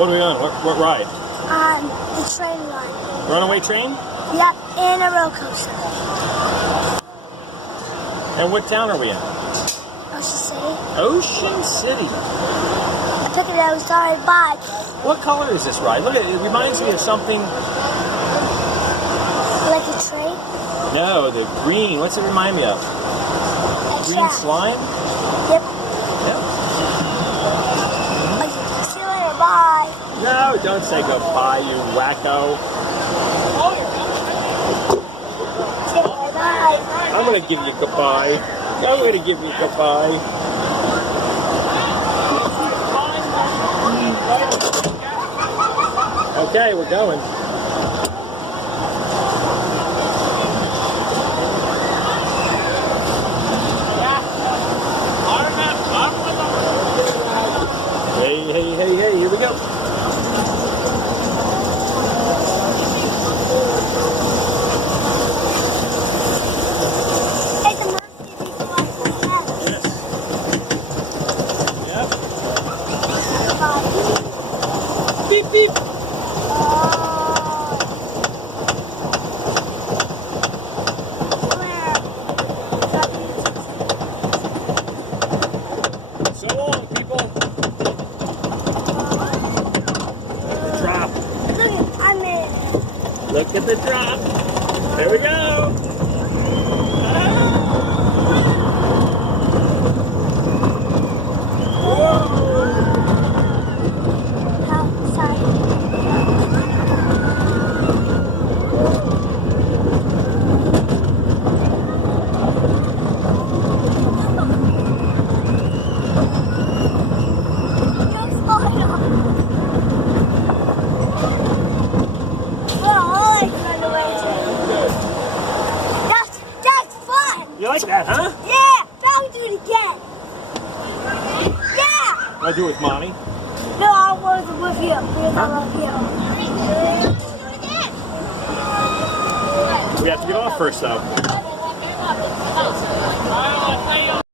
What are we on? What ride? The train ride. Runaway train? Yep, and a roller coaster. And what town are we in? Ocean City. Ocean City. I took it out, sorry, bye. What color is this ride? Look at it. It reminds me of something. Like a train? No, the green. What's it remind me of? Green slime? Yep. Yep. See you later, bye. No, don't say goodbye, you wacko. Say bye. I'm going to give you goodbye. I'm going to give you goodbye. Okay, we're going. Hey, here we go. Beep, beep. So long, people. The drop. Look at the drop. There we go. You like that, huh? Yeah! Now we do it again! Yeah! I'll do it with Mommy. No, I want to with you. Because I love you. We have to get off first, though.